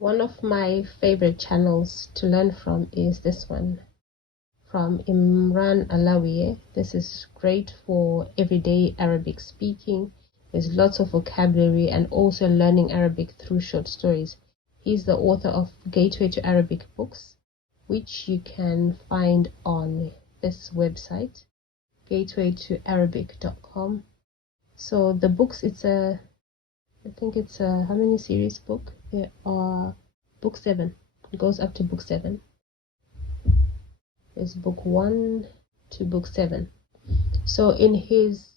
One of my favorite channels to learn from is this one from Imran Alawiye. This is great for everyday Arabic speaking. There's lots of vocabulary and also learning Arabic through short stories. He's the author of Gateway to Arabic books, which you can find on this website, gatewaytoarabic.com. So the books, I think it's a, how many series book? There are book 7. It goes up to book 7. There's book 1 to book 7. So in his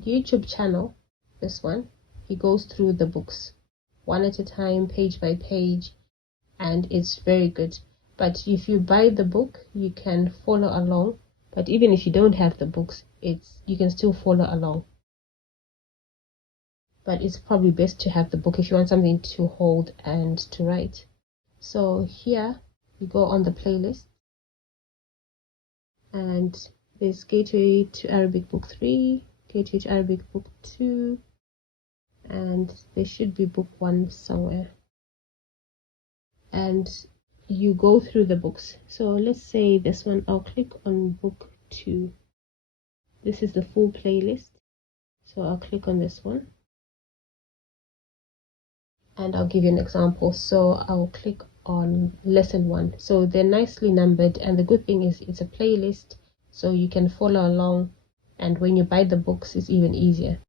YouTube channel, this one, he goes through the books one at a time, page by page, and it's very good. But if you buy the book, you can follow along. But even if you don't have the books, you can still follow along. But it's probably best to have the book if you want something to hold and to write. So here you go on the playlist, and there's Gateway to Arabic book 3, Gateway to Arabic book 2, and there should be book 1 somewhere. And you go through the books. So let's say this one, I'll click on book 2. This is the full playlist, so I'll click on this one. And I'll give you an example. So I'll click on lesson 1. So they're nicely numbered, and the good thing is it's a playlist, so you can follow along, and when you buy the books it's even easier.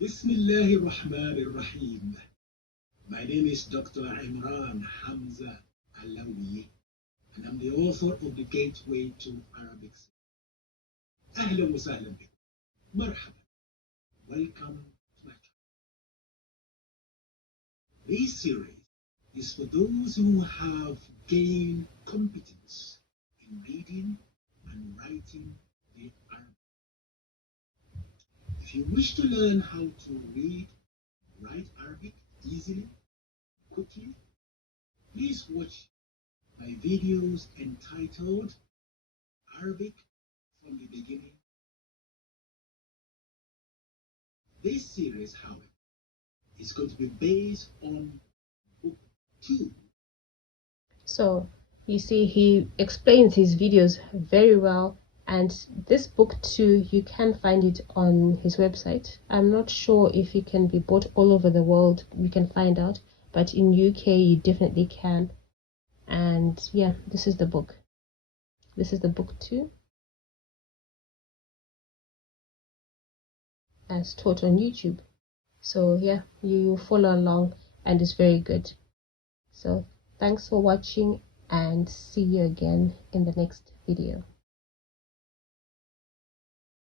Bismillahirrahmanirrahim. My name is Dr. Imran Alawiye, and I'm the author of the Gateway to Arabic. Ahlan wa sahlan bik. Marhaba. Welcome to my channel. This series is for those who have gained competence in reading and writing the Arabic. If you wish to learn how to read and write Arabic easily, quickly, please watch my videos entitled Arabic from the Beginning. This series, however, is going to be based on book 2. So you see, he explains his videos very well, and this book 2, you can find it on his website. I'm not sure if it can be bought all over the world. We can find out, but in UK you definitely can. And yeah, this is the book. This is the book 2 as taught on YouTube. So yeah, you follow along, and it's very good. So thanks for watching, and see you again in the next video.